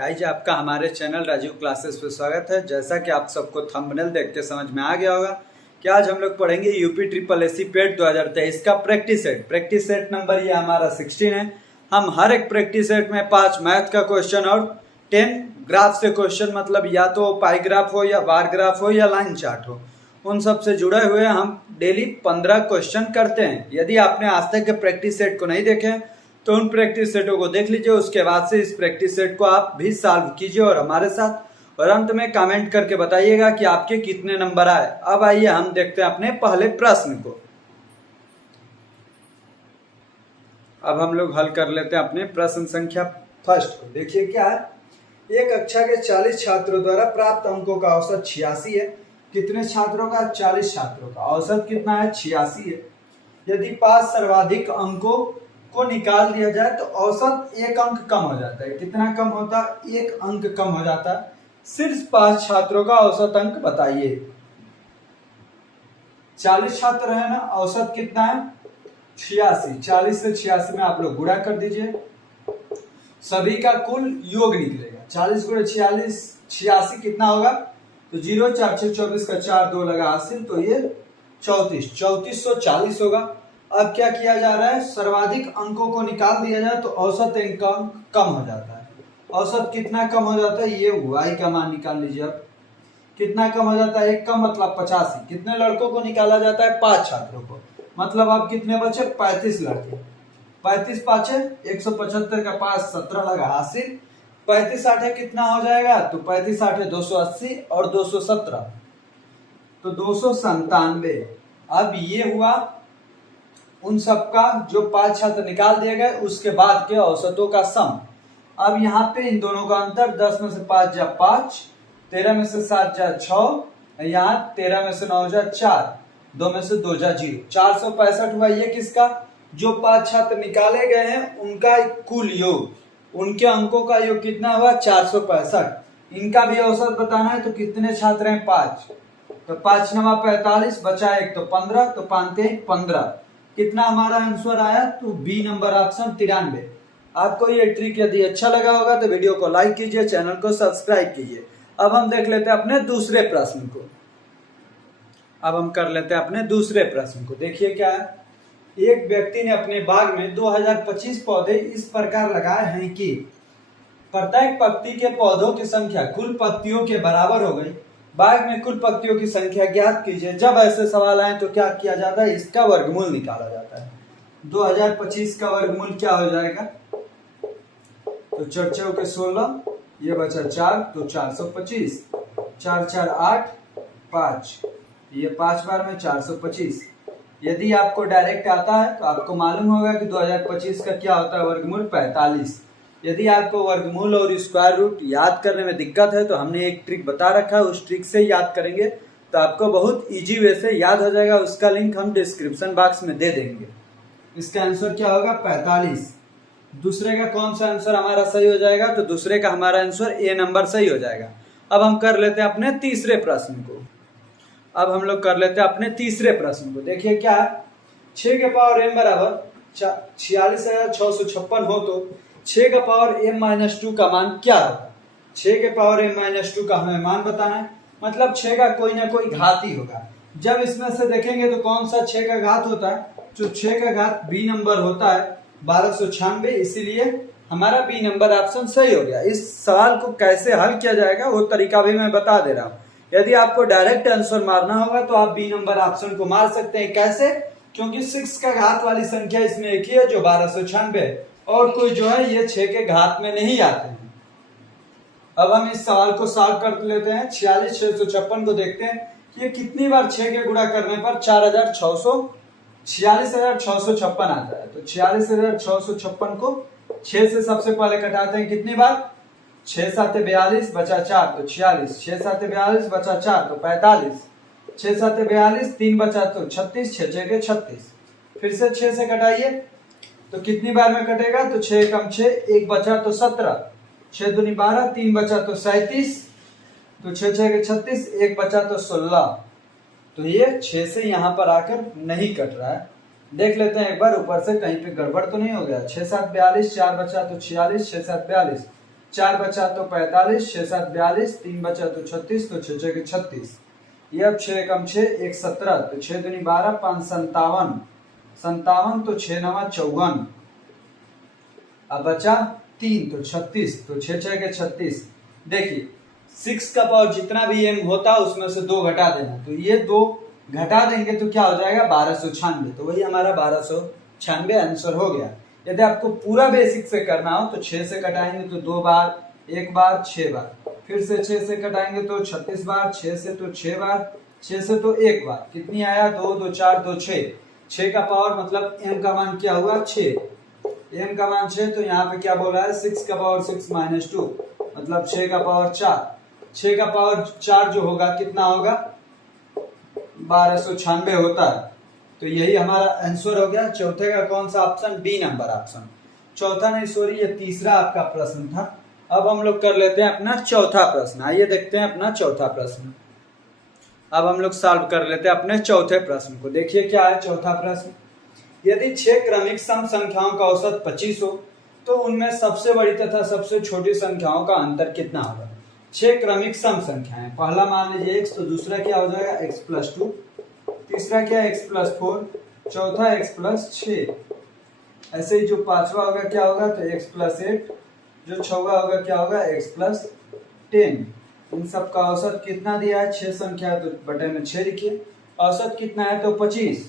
Guys आपका हमारे channel Rajiv classes पे स्वागत है। जैसा कि आप सबको थंबनेल देख के समझ में आ गया होगा कि आज हम लोग पढ़ेंगे यूपी ट्रिपल एससी पेट 2023 का प्रैक्टिस सेट नंबर ये हमारा 16 है। हम हर एक प्रैक्टिस सेट में 5 मैथ का क्वेश्चन और 10 ग्राफ से क्वेश्चन, मतलब या तो पाई ग्राफ हो या बार ग्राफ हो या लाइन चार्ट हो, उन सब से जुड़े हुए हम डेली 15 क्वेश्चन करते हैं। यदि आपने आज तक के प्रैक्टिस सेट को नहीं देखे तो उन प्रैक्टिस सेटों को देख लीजिए, उसके बाद से इस प्रैक्टिस सेट को आप भी सॉल्व कीजिए और हमारे साथ, और अंत में कमेंट करके बताइएगा कि आपके कितने नंबर आए। अब आइए हम देखते हैं अपने पहले प्रश्न को। अब हम लोग हल कर लेते हैं अपने प्रश्न संख्या फर्स्ट को। देखिए क्या है, एक कक्षा के 40 छात्रों द्वारा प्राप्त अंकों का औसत 86 है। कितने छात्रों का? 40 छात्रों का। औसत कितना है? 86 है। यदि 5 सर्वाधिक अंकों को निकाल दिया जाए तो औसत 1 अंक कम हो जाता है। कितना कम होता है? 1 अंक कम हो जाता है। सिर्फ 5 छात्रों का औसत अंक बताइए। 40 छात्र है ना, औसत कितना है? 86। 40 से 86 में आप लोग गुणा कर दीजिए, सभी का कुल योग निकलेगा। 40 गुणे 46, 86 कितना होगा? तो 0 4 6 24 का 4 2 लगा हासिल, तो ये 34 3440 होगा। अब क्या किया जा रहा है, सर्वाधिक अंकों को निकाल दिया जाए तो औसत अंक कम हो जाता है। औसत कितना कम हो जाता है? ये y का मान निकाल लीजिए। अब कितना कम हो जाता है? 1 का मतलब 85। कितने लड़कों को निकाला जाता है? 5 छात्रों को। मतलब अब कितने बचे? 35 लड़के। 35 पाँचे 175 का 5 17 लगा हासिल। 35 8 कितना हो जाएगा? तो 35 8 280 और 217 तो 297। अब ये हुआ उन सब का जो 5 छात्र निकाल दिए गए उसके बाद के औसतों का सम। अब यहाँ पे इन दोनों का अंतर 10 में से 5 जा 5, 13 में से 7 जा 6, यहाँ 13 में से 9 जा 4, 2 में से 2 जा 0। 465 हुआ। ये किसका? जो 5 छात्र निकाले गए हैं उनका कुल योग, उनके अंकों का योग कितना हुआ? 465। इनका भी औसत बताना है तो कितने छात्र हैं? 5। तो 5 9 45, बचा 1 तो 15, तो 5 3 15। कितना हमारा आंसर आया? तो बी नंबर ऑप्शन 93। आपको ये ट्रिक यदि अच्छा लगा होगा तो वीडियो को लाइक कीजिए, चैनल को सब्सक्राइब कीजिए। अब हम देख लेते हैं अपने दूसरे प्रश्न को। अब हम कर लेते हैं अपने दूसरे प्रश्न को। देखिए क्या है, एक व्यक्ति ने अपने बाग में 2025 पौधे इस प्रकार लगाए हैं कि प्रत्येक पत्ती के पौधों की संख्या कुल पत्तियों के बराबर हो गई। बाग में कुल पत्तियों की संख्या ज्ञात कीजिए। जब ऐसे सवाल आए तो क्या किया जाता है? इसका वर्गमूल निकाला जाता है। 2025 का वर्गमूल क्या हो जाएगा? तो 4 चौके 16, ये बचा 4 तो 425, 4 4 8 5, ये 5 बार में 425। यदि आपको डायरेक्ट आता है तो आपको मालूम होगा कि 2025 का क्या होता है वर्गमूल? 45। यदि आपको वर्गमूल और स्क्वायर रूट याद करने में दिक्कत है तो हमने एक ट्रिक बता रखा है, उस ट्रिक से याद करेंगे तो आपको बहुत इजी वे से याद हो जाएगा। उसका लिंक हम डिस्क्रिप्शन बॉक्स में दे देंगे। इसका आंसर क्या होगा? 45। दूसरे का कौन सा आंसर हमारा सही हो जाएगा? तो दूसरे का हमारा आंसर ए नंबर सही हो जाएगा। अब हम कर लेते हैं अपने तीसरे प्रश्न को। अब हम लोग कर लेते हैं अपने तीसरे प्रश्न को। देखिए क्या है, 6 के पावर m बराबर 46,656 हो तो 6 का पावर m-2 का मान क्या होगा? 6 के पावर m-2 का हमें मान बताना है, मतलब 6 का कोई ना कोई घात ही होगा। जब इसमें से देखेंगे तो कौन सा 6 का घात होता है? जो 6 का घात b नंबर होता है 1296, इसीलिए हमारा बी नंबर ऑप्शन सही हो गया। इस सवाल को कैसे हल किया जाएगा वो तरीका भी मैं बता दे रहा हूँ। यदि आपको डायरेक्ट आंसर मारना होगा तो आप बी नंबर ऑप्शन को मार सकते हैं। कैसे? क्योंकि 6 का घात वाली संख्या इसमें एक ही है जो 1296, और कोई जो है ये 6 के घात में नहीं आते हैं। अब हम इस सवाल को सॉल्व कर लेते हैं। 46,656 को देखते हैं कि ये कितनी बार 6 के गुणा करने पर 46,656 आता है। तो 46,656 को 6 से सबसे पहले कटाते हैं। कितनी बार? 6 7 42, बचा 4 तो 46, 6 7 42 बचा 4 तो 45, 6 7 42, 3 बचा तो 36, 6 6 के 36। फिर से 6 से कटाइए तो कितनी बार में कटेगा? तो 6 कम 6, 1 बचा तो 17, 6 दूनी 12, 3 बचा तो 37, तो 6 6 के 36, 1 बचा तो 16। तो ये 6 से यहाँ पर आकर नहीं कट रहा है। देख लेते हैं एक बार ऊपर से कहीं पे गड़बड़ तो नहीं हो गया। 6 7 42, 4 बचा तो 46, 6 7 42, 4 बचा तो 45, 6 7 42, 3 बचा तो 36, तो 6 6 के 36। ये अब 6 कम 6 1 17, तो 6 दूनी 12, 5 57, 57 तो 6 9 54। अब बचा 3 तो 36, तो 6 6 के 36। देखिए 6 का पावर जितना भी m होता है उसमें से 2 घटा देना, तो ये 2 घटा देंगे तो क्या हो जाएगा 1296, तो वही हमारा 1296 आंसर हो गया। यदि आपको पूरा बेसिक से करना हो तो 6 से कटाएंगे तो 2 बार, 1 बार, 6 बार, फिर से 6 से कटाएंगे तो 36 बार, 6 से तो 6 बार, 6 से तो 1 बार, कितनी आया 2 2 4 2 6। 6 का पावर मतलब m का मान क्या हुआ 6, m का मान 6, तो यहाँ पे क्या बोला है 6 का पावर 6 माइनस 2, मतलब 6 का पावर 4। 6 का पावर 4 जो होगा कितना होगा 1296 होता है, तो यही हमारा आंसर हो गया। चौथे का कौन सा ऑप्शन, बी नंबर ऑप्शन। चौथा नहीं सॉरी, ये तीसरा आपका प्रश्न था। अब हम लोग कर लेते हैं अपना चौथा प्रश्न। आइए देखते हैं अपना चौथा प्रश्न। अब हम लोग सॉल्व कर लेते हैं अपने चौथे प्रश्न को। देखिए क्या है चौथा प्रश्न। यदि 6 क्रमिक सम संख्याओं का औसत 25 हो तो उनमें सबसे बड़ी तथा सबसे छोटी संख्याओं का अंतर कितना होगा। 6 क्रमिक सम संख्याएं, पहला मान लीजिए x, तो दूसरा क्या हो जाएगा x प्लस 2, तीसरा क्या x प्लस 4, चौथा x प्लस 6। ऐसे ही जो पांचवा होगा क्या होगा तो x प्लस 8, जो छठवा होगा क्या होगा x प्लस 10। इन सब का औसत कितना दिया है 6 संख्या, तो बटे में 6 लिखिए। औसत कितना है तो 25,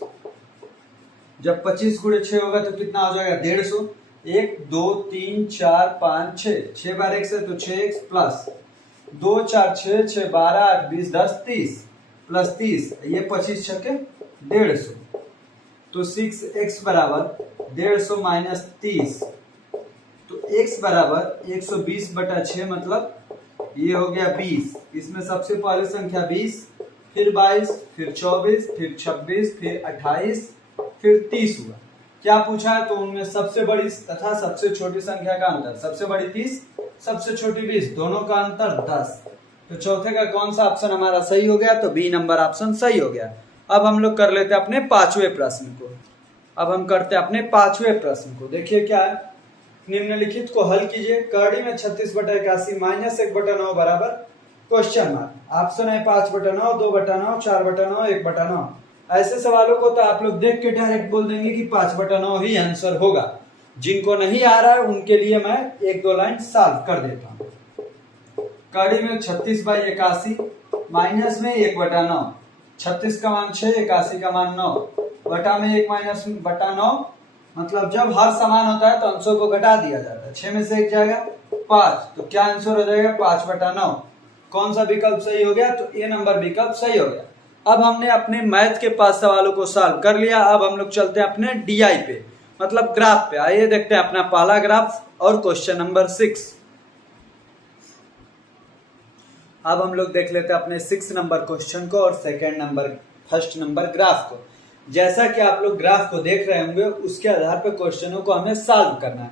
जब 25 गुणे 6 होगा तो कितना हो जाएगा 150। 1 2 3 4 5 6, 6 बार x है तो 6x प्लस 2 4 6 6 12 8 20 10 30 प्लस 30, ये 25 छके 150, तो 6x बराबर 150 माइनस 30, तो x बराबर 120 बटा 6, मतलब ये हो गया 20। इसमें सबसे पहले संख्या 20, फिर 22, फिर 24, फिर 26, फिर 28, फिर 30 हुआ। क्या पूछा है तो उनमें सबसे बड़ी तथा सबसे छोटी संख्या का अंतर, सबसे बड़ी 30, सबसे छोटी 20, दोनों का अंतर 10। तो चौथे का कौन सा ऑप्शन हमारा सही हो गया, तो बी नंबर ऑप्शन सही हो गया। अब हम लोग कर लेते हैं अपने पांचवें प्रश्न को। अब हम करते हैं अपने पांचवें प्रश्न को। देखिए क्या है, निम्नलिखित को हल कीजिए। कड़ी में 36 बटा 81 माइनस 1 बटा 9 बराबर क्वेश्चन मार्क। ऑप्शन है 5 बटा 9, 2 बटा 9, 4 बटा 9, 1 बटा 9। ऐसे सवालों को तो आप लोग देख के डायरेक्ट बोल देंगे कि 5 बटा 9 ही आंसर होगा। जिनको नहीं आ रहा है उनके लिए मैं 1-2 लाइन सॉल्व कर देता हूँ। कड़ी में 36 बाई 81 माइनस में 1 बटा 9, 36 का मान 6, 81 का मान 9, बटा में 1 माइनस बटा 9, मतलब जब हर समान होता है तो अंशों को घटा दिया जाता है। 6 में से 1 जाएगा 5, तो क्या आंसर हो जाएगा 5 बटा 9। कौन सा विकल्प सही हो गया, तो ए नंबर विकल्प सही हो गया। अब हमने अपने मैथ के 5 सवालों को सॉल्व कर लिया। अब हम लोग चलते हैं अपने डीआई पे, मतलब ग्राफ पे। आइए देखते हैं अपना पहला ग्राफ और क्वेश्चन नंबर 6। अब हम लोग देख लेते हैं अपने 6 नंबर क्वेश्चन को और फर्स्ट नंबर ग्राफ को। जैसा कि आप लोग ग्राफ को देख रहे होंगे उसके आधार पर क्वेश्चनों को हमें सॉल्व करना है।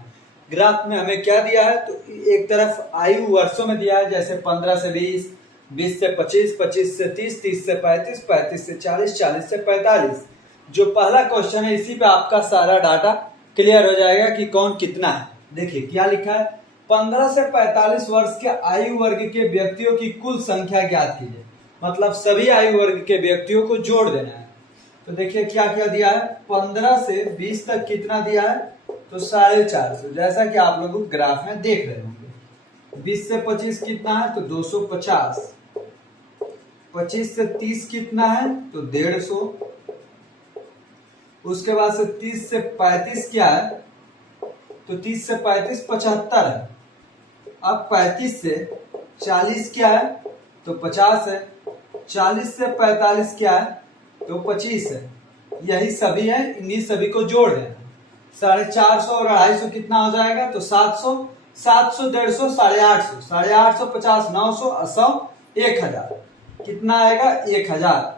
ग्राफ में हमें क्या दिया है, तो एक तरफ आयु वर्षों में दिया है, जैसे 15 से 20, 20 से 25, 25 से 30, 30 से 35, 35 से 40, 40 से 45। जो पहला क्वेश्चन है इसी पे आपका सारा डाटा क्लियर हो जाएगा कि कौन कितना है। देखिए क्या लिखा है, 15 से 45 वर्ष के आयु वर्ग के व्यक्तियों की कुल संख्या ज्ञात कीजिए, मतलब सभी आयु वर्ग के व्यक्तियों को जोड़ देना है। तो देखिए क्या क्या दिया है, 15 से 20 तक कितना दिया है, तो 450, जैसा कि आप लोग ग्राफ में देख रहे होंगे। 20 से 25 कितना है, तो 250। 25 से 30 कितना है, तो 150। उसके बाद से 30 से 35 क्या है, तो 30 से 35 75 है। अब 35 से 40 क्या है, तो 50 है। 40 से 45 क्या है, तो 25 है। यही सभी है, इन्हीं सभी को जोड़ देना। 450 और 250 कितना हो जाएगा, तो 700, 700, 150, 850, 850, 50, 900, 80, 1000, कितना आएगा 1000।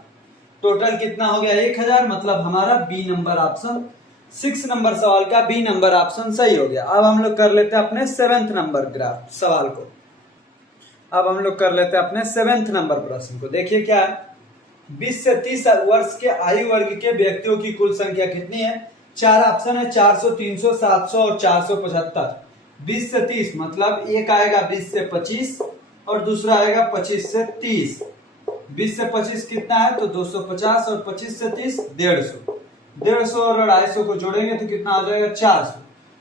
टोटल कितना हो गया 1000, मतलब हमारा बी नंबर ऑप्शन 6 नंबर सवाल का बी नंबर ऑप्शन सही हो गया। अब हम लोग कर लेते हैं अपने 7th नंबर ग्राफ सवाल को। अब हम लोग कर लेते हैं अपने 7th नंबर प्रश्न को। देखिए क्या है, 20 से 30 वर्ष के आयु वर्ग के व्यक्तियों की कुल संख्या कितनी है। 4 ऑप्शन है, 400, 300, 700 और 475। 20 से 30 मतलब एक आएगा 20 से 25 और दूसरा आएगा 25 से 30। 20 से 25 कितना है तो 250 और 25 से 30 150। 150 और 250 को जोड़ेंगे तो कितना आ जाएगा 400।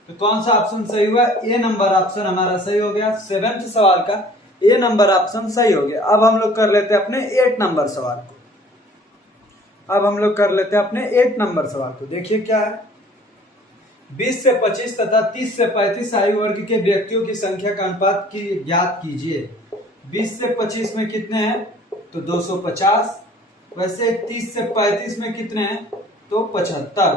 तो कौन सा ऑप्शन सही हुआ? ए नंबर ऑप्शन हमारा सही हो गया। 7th सवाल का ए नंबर ऑप्शन सही हो गया। अब हम लोग कर लेते हैं अपने 8 नंबर सवाल को। अब हम लोग कर लेते हैं अपने 8 नंबर सवाल को। देखिए क्या है, 20 से 25 तथा 30 से 35 आयु वर्ग के व्यक्तियों की संख्या का अनुपात की ज्ञात कीजिए। 20 से 25 में कितने हैं तो 250। वैसे 30 से 35 में कितने हैं तो 75।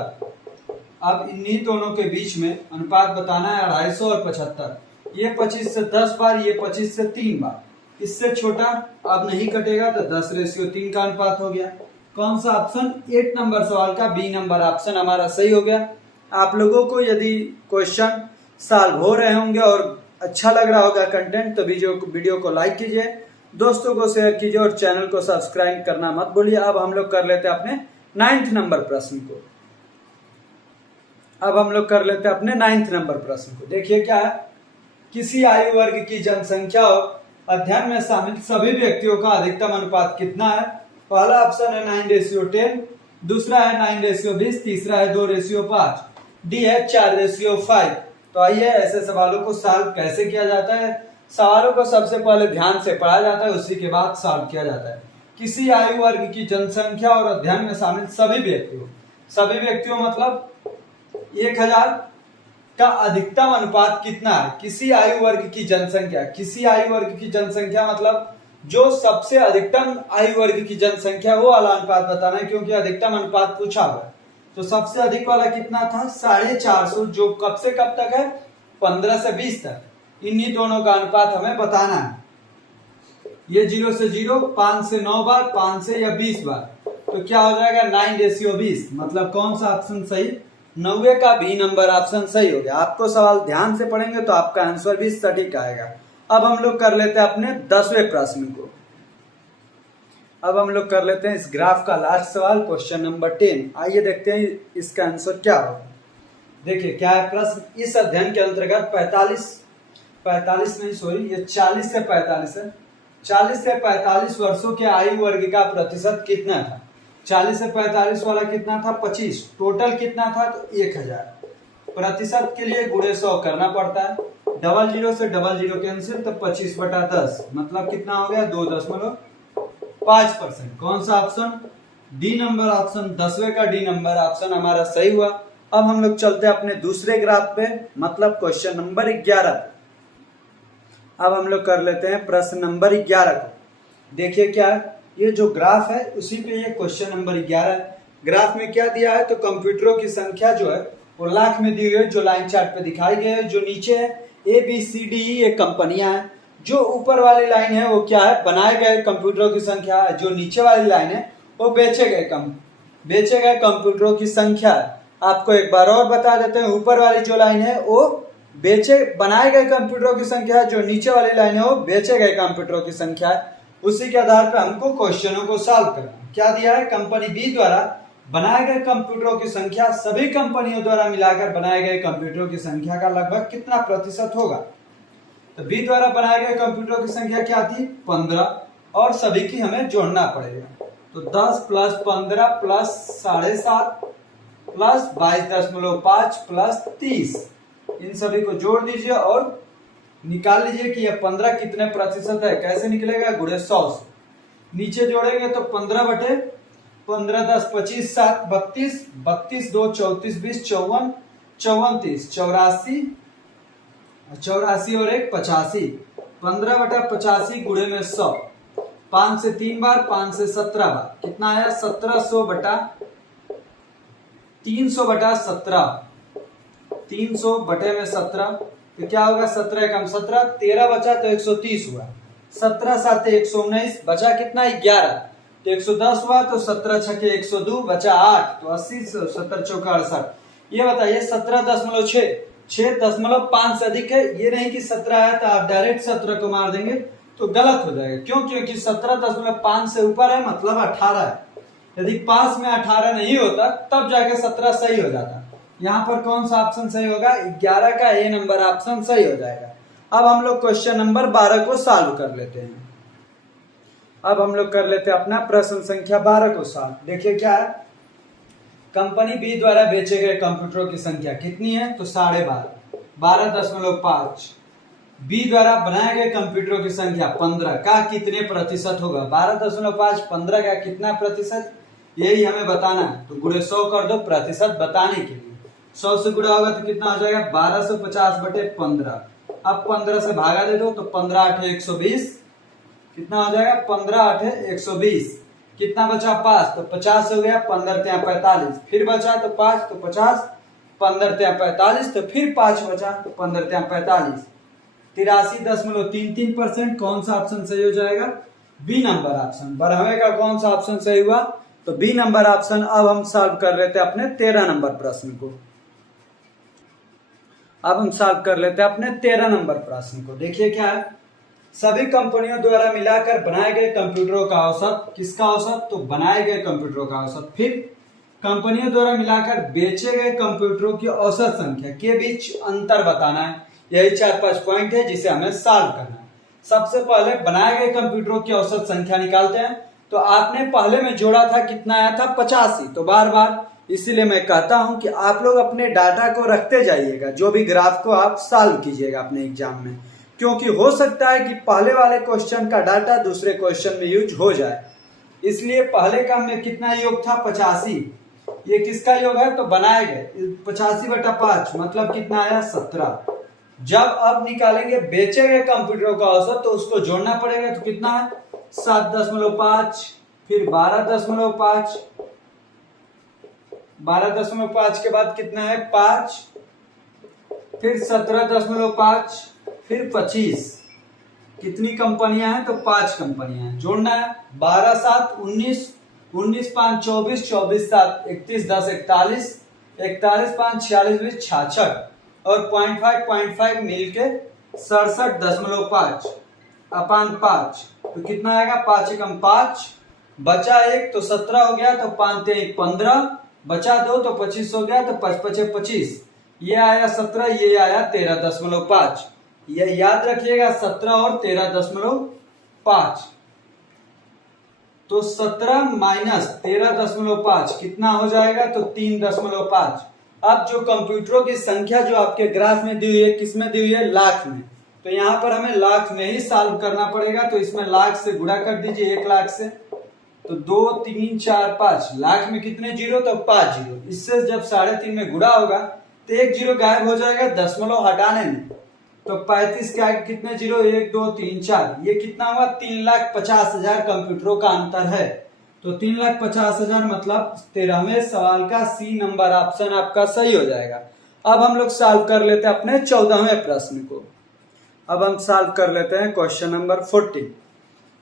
अब इन्हीं दोनों के बीच में अनुपात बताना है 250 और 75। ये 25 से 10 बार, ये 25 से 3 बार। इससे छोटा अब नहीं कटेगा तो 10:3 का अनुपात हो गया। कौन सा ऑप्शन? 8 नंबर सवाल का बी नंबर ऑप्शन हमारा सही हो गया। आप लोगों को यदि क्वेश्चन सॉल्व हो रहे होंगे और अच्छा लग रहा होगा कंटेंट तो वीडियो को लाइक कीजिए, दोस्तों को शेयर कीजिए और चैनल को सब्सक्राइब करना मत भूलिए। अब हम लोग कर लेते हैं अपने 9th नंबर प्रश्न को। अब हम लोग कर लेते हैं अपने 9th नंबर प्रश्न को। देखिए क्या है, किसी आयु वर्ग की जनसंख्या और अध्ययन में शामिल सभी व्यक्तियों का अधिकतम अनुपात कितना है? पहला ऑप्शन है 9:10, दूसरा है 9:20, तीसरा है 2:5, डी है 4:5। तो आइए ऐसे सवालों को सॉल्व कैसे किया जाता है। सवालों को सबसे पहले ध्यान से पढ़ा जाता है, उसी के बाद सॉल्व किया जाता है। किसी आयु वर्ग की जनसंख्या और अध्ययन में शामिल सभी व्यक्तियों मतलब 1000 का अधिकतम अनुपात कितना है? किसी आयु वर्ग की जनसंख्या मतलब जो सबसे अधिकतम आयु वर्ग की जनसंख्या वो वाला अनुपात बताना है, क्योंकि अधिकतम अनुपात पूछा हुआ है। तो सबसे अधिक वाला कितना था 450, जो कब से कब तक है 15 से 20 तक। इन्हीं दोनों का अनुपात हमें बताना है। ये 0 से 0, 5 से 9 बार, 5 से या 20 बार। तो क्या हो जाएगा 9:20। मतलब कौन सा ऑप्शन सही? 90 का बी नंबर ऑप्शन सही हो गया। आपको सवाल ध्यान से पढ़ेंगे तो आपका आंसर भी सटीक आएगा। अब हम लोग कर लेते हैं अपने 10वें प्रश्न को। अब हम लोग कर लेते हैं इस ग्राफ का लास्ट सवाल, क्वेश्चन नंबर 10। आइए देखते हैं इसका आंसर क्या होगा। देखिए क्या है प्रश्न, इस अध्ययन के अंतर्गत 40 से 45 है। 40 से 45 वर्षों के आयु वर्ग का प्रतिशत कितना था? 40 से 45 वाला कितना था 25, टोटल कितना था तो 1000। प्रतिशत के लिए गुणे 100 करना पड़ता है। 00 से 00 कैंसिल तो 25/10 मतलब कितना हो गया 2.5%। कौन सा ऑप्शन? डी नंबर ऑप्शन, 10वें का डी नंबर ऑप्शन हमारा सही हुआ। अब हम लोग चलते हैं अपने दूसरे ग्राफ पे, मतलब क्वेश्चन नंबर 11। अब हम लोग कर लेते हैं प्रश्न नंबर 11 को। देखिए क्या है, ये जो ग्राफ है उसी पे ये क्वेश्चन नंबर 11 है। ग्राफ में क्या दिया है तो कंप्यूटरों की संख्या जो है वो लाख में दी गई है, जो लाइन चार्ट पे दिखाई गई है। जो नीचे है ABCD ये कंपनियां हैं। जो ऊपर वाली लाइन है वो क्या है, बनाए गए कंप्यूटरों की संख्या है। जो नीचे वाली लाइन है वो बेचे गए कंप्यूटरों की संख्या है। आपको एक बार और बता देते हैं, ऊपर वाली जो लाइन है वो बनाए गए कंप्यूटरों की संख्या है, जो नीचे वाली लाइन है वो बेचे गए कंप्यूटरों की संख्या है। उसी के आधार पर हमको क्वेश्चनों को सॉल्व करना। क्या दिया है, कंपनी बी द्वारा बनाए गए कंप्यूटरों की संख्या सभी कंपनियों द्वारा मिलाकर बनाए गए कंप्यूटरों की संख्या का लगभग कितना प्रतिशत होगा? तो बी द्वारा बनाए गए कंप्यूटरों की संख्या क्या थी 15, और सभी की हमें जोड़ना पड़ेगा। तो 10 + 15 + 7.5 + 22.5 + 30, इन सभी को जोड़ दीजिए और निकाल लीजिए कि यह 15 कितने प्रतिशत है। कैसे निकलेगा, गुणे 100 से। नीचे जोड़ेंगे तो 15/15 10 25 7 32 32 2 34 20 54 54 30 84 और 1 85। 15/85 गुणे में 100, 5 से 3 बार, 5 से 17 बार, कितना आया 300/17। 300/17 तो क्या होगा 17 कम 17, 13 बचा तो 130 हुआ। 17 7 119 बचा कितना 11 तो 110 हुआ। तो 17 6 102 बचा 8 तो 80 70 चौका 68। ये बताइए 17.6 6.5 से अधिक है। ये नहीं कि 17 है तो आप डायरेक्ट 17 को मार देंगे तो गलत हो जाएगा। क्यों? क्योंकि 17.5 से ऊपर है मतलब 18 है। यदि पास में 18 नहीं होता तब जाके 17 सही हो जाता। यहाँ पर कौन सा ऑप्शन सही होगा? 11 का ए नंबर ऑप्शन सही हो जाएगा। अब हम लोग क्वेश्चन नंबर 12 को सॉल्व कर लेते हैं। अब हम लोग कर लेते हैं अपना प्रश्न संख्या 12 को सॉल्व। देखिए क्या है, कंपनी बी द्वारा बेचे गए कंप्यूटरों की संख्या कितनी है? तो 12.5, 12.5। बी द्वारा बनाए गए कंप्यूटरों की संख्या 15 का कितने प्रतिशत होगा? 12.5 15 का कितना प्रतिशत, यही हमें बताना है। तो गुणे 100 कर दो प्रतिशत बताने के लिए। 100 से गुणा होगा तो कितना हो जाएगा? 1250/15। अब 15 से भागा दे दो तो 15 8 120, कितना हो जाएगा? 15 8 120। कितना बचा? 5, तो 50 हो गया। 15 3 45, फिर बचा तो 5, तो 50। 15 3 45, तो फिर 5 बचा, तो 15 3 45। 83.33%। कौन सा ऑप्शन सही हो जाएगा? B number option. 12वें का कौन सा ऑप्शन सही हुआ? तो बी नंबर ऑप्शन। अब हम सॉल्व कर लेते हैं अपने 13 नंबर प्रश्न को। अब हम सॉल्व कर लेते हैं अपने 13 नंबर प्रश्न को। देखिए क्या है, सभी कंपनियों द्वारा मिलाकर बनाए गए कंप्यूटरों का औसत, किसका औसत? तो बनाए गए कंप्यूटरों का औसत। फिर कंपनियों द्वारा मिलाकर बेचे गए कंप्यूटरों की औसत संख्या के बीच अंतर बताना है। यही 4-5 पॉइंट है जिसे हमें सॉल्व करना है। सबसे पहले बनाए गए कंप्यूटरों की औसत संख्या निकालते हैं। तो आपने पहले में जोड़ा था, कितना आया था? 85। तो बार बार इसीलिए मैं कहता हूं कि आप लोग अपने डाटा को रखते जाइएगा, जो भी ग्राफ को आप सॉल्व कीजिएगा अपने एग्जाम में, क्योंकि हो सकता है कि पहले वाले क्वेश्चन का डाटा दूसरे क्वेश्चन में यूज हो जाए। इसलिए पहले का में कितना योग था? 85। ये किसका योग है? तो बनाए गए 85/5 मतलब कितना आया? 17। जब अब निकालेंगे बेचे गए कंप्यूटरों का औसत, तो उसको जोड़ना पड़ेगा। तो कितना है? 7.5, फिर 12.5, 12.5 के बाद कितना है? 5, फिर 17.5, फिर 25। कितनी कंपनियां हैं? तो 5 कंपनियां हैं। जोड़ना है 12 7 19, 19 5 24, 24 7 31, 10 41, 41 5 46 20 66 और 0.5 मिलके 67.5 अपान 5। तो कितना आएगा? 5 एकम 5, बचा 1 तो 17 हो गया। तो 5 3 15, बचा 2 तो 25 हो गया। तो 5 5 25, ये आया 17, ये आया 13.5। ये याद रखिएगा 17 और 13.5। तो 17 माइनस 13.5 कितना हो जाएगा? तो 3.5। अब जो कंप्यूटरों की संख्या जो आपके ग्राफ में दी हुई है, किसमें दी हुई है? लाख में। तो यहाँ पर हमें लाख में ही सॉल्व करना पड़ेगा। तो इसमें लाख से गुणा कर दीजिए 1 लाख से। तो 2 3 4 5, लाख में कितने जीरो? तो 5 जीरो। इससे जब 3.5 में गुणा होगा तो 1 जीरो गायब हो जाएगा दशमलव हटाने में। तो 35 का कितने जीरो? 1 2 3 4। ये कितना हुआ? 3,50,000 कंप्यूटरों का अंतर है। तो 3,50,000 मतलब 13वें सवाल का सी नंबर ऑप्शन आपका सही हो जाएगा। अब हम लोग सॉल्व कर लेते हैं अपने 14वें प्रश्न को। अब हम सॉल्व कर लेते हैं क्वेश्चन नंबर 14,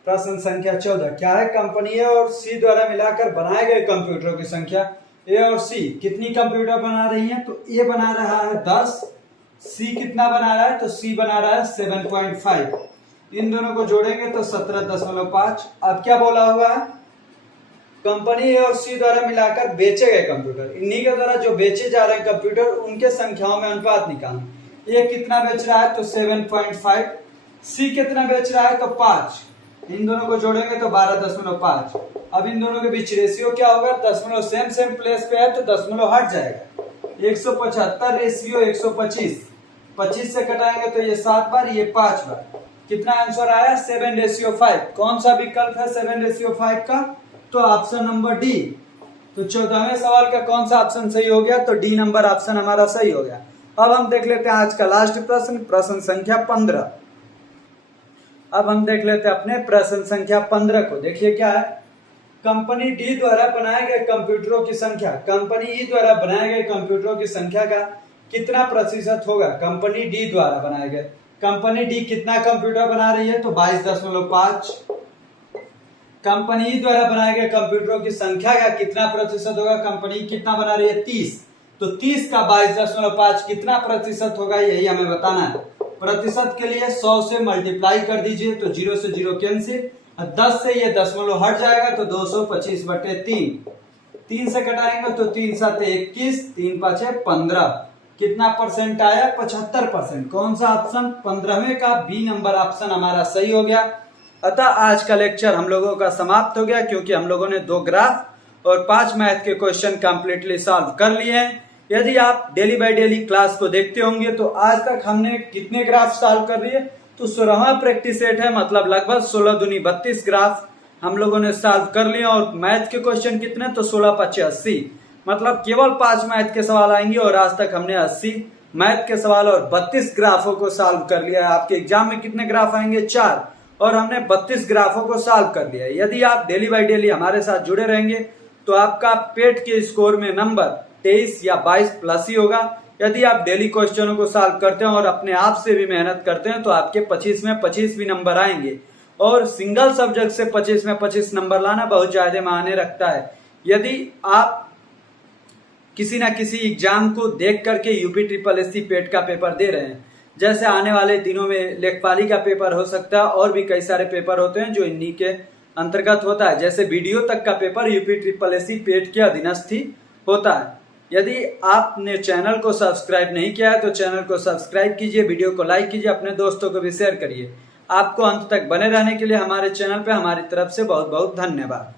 प्रश्न संख्या 14। क्या है? कंपनी ए और सी द्वारा मिलाकर बनाए गए कंप्यूटरों की संख्या। ए और सी कितनी कंप्यूटर बना रही हैं? तो ए बना रहा है 10, सी कितना बना रहा है? तो सी बना रहा है 7.5। इन दोनों को जोड़ेंगे तो 17.5। अब क्या बोला हुआ है? कंपनी ए और सी द्वारा मिलाकर बेचे गए कंप्यूटर, इन्हीं के द्वारा जो बेचे जा रहे हैं कंप्यूटर, उनके संख्याओं में अनुपात निकालना। ए कितना बेच रहा है? तो 7.5। सी कितना बेच रहा है? तो 5। इन दोनों को जोड़ेंगे तो 12.5। अब इन दोनों के बीच रेशियो क्या होगा? दशमलव सेम प्लेस पे है तो दशमलव हट जाएगा। 175 रेशियो 125, 25 से कटाएंगे तो ये 7 बार, ये 5 बार। कितना आंसर आया? 7:5। कौन सा विकल्प है 7:5 का? तो ऑप्शन नंबर डी। तो 14वें सवाल का कौन सा ऑप्शन सही हो गया? तो डी नंबर ऑप्शन हमारा सही हो गया। अब हम देख लेते हैं आज का लास्ट प्रश्न, प्रश्न संख्या 15। अब हम देख लेते हैं अपने प्रश्न संख्या 15 को। देखिए क्या है, कंपनी डी द्वारा बनाए गए कंप्यूटरों की संख्या कंपनी ई द्वारा बनाए गए कंप्यूटरों की संख्या का कितना प्रतिशत होगा? कंपनी डी द्वारा बनाए गए, कंपनी डी कितना कंप्यूटर बना रही है? तो 22.5। कंपनी ई द्वारा बनाए गए कंप्यूटरों की संख्या का कितना प्रतिशत होगा? कंपनी कितना बना रही है? 30। तो 30 का 22.5 कितना प्रतिशत होगा? यही हमें बताना है। प्रतिशत के लिए 100 से मल्टीप्लाई कर दीजिए तो 0 से 0 कैंसिल, 10 से ये दशमलव हट जाएगा तो 225/3। 3 से घटाएंगे तो 3 7 21, 3 5 15, कितना परसेंट आया? 75%। कौन सा ऑप्शन? 15वें का बी नंबर ऑप्शन हमारा सही हो गया। अतः आज का लेक्चर हम लोगों का समाप्त हो गया, क्योंकि हम लोगों ने 2 ग्राफ और 5 मैथ के क्वेश्चन कंप्लीटली सॉल्व कर लिए हैं। यदि आप डेली बाय डेली क्लास को देखते होंगे तो आज तक हमने कितने ग्राफ सॉल्व कर लिए? तो 16वां प्रैक्टिस सेट है, मतलब लगभग 16 दूनी 32 ग्राफ हम लोगों ने सॉल्व कर लिया। और मैथ के क्वेश्चन कितने? तो 16 5 80, मतलब केवल 5 मैथ के सवाल आएंगे और आज तक हमने 80 मैथ के सवाल और 32 ग्राफों को सॉल्व कर लिया है। आपके एग्जाम में कितने ग्राफ आएंगे? 4, और हमने 32 ग्राफों को सॉल्व कर लिया है। यदि आप डेली बाय डेली हमारे साथ जुड़े रहेंगे तो आपका पेट के स्कोर में नंबर 23 या 22 प्लस ही होगा। यदि आप डेली क्वेश्चनों को सॉल्व करते हैं और अपने आप से भी मेहनत करते हैं तो आपके 25 में 25 भी नंबर आएंगे। और सिंगल सब्जेक्ट से 25 में 25 नंबर लाना बहुत ज्यादा मायने रखता है। यदि आप किसी ना किसी एग्जाम को देख करके यूपी SSC पेट का पेपर दे रहे हैं, जैसे आने वाले दिनों में लेखपाली का पेपर हो सकता है और भी कई सारे पेपर होते हैं जो इन्हीं के अंतर्गत होता है, जैसे वीडियो तक का पेपर यूपी SSC पेट के अधीनस्थ ही होता है। यदि आपने चैनल को सब्सक्राइब नहीं किया है तो चैनल को सब्सक्राइब कीजिए, वीडियो को लाइक कीजिए, अपने दोस्तों को भी शेयर करिए। आपको अंत तक बने रहने के लिए हमारे चैनल पे हमारी तरफ से बहुत बहुत धन्यवाद।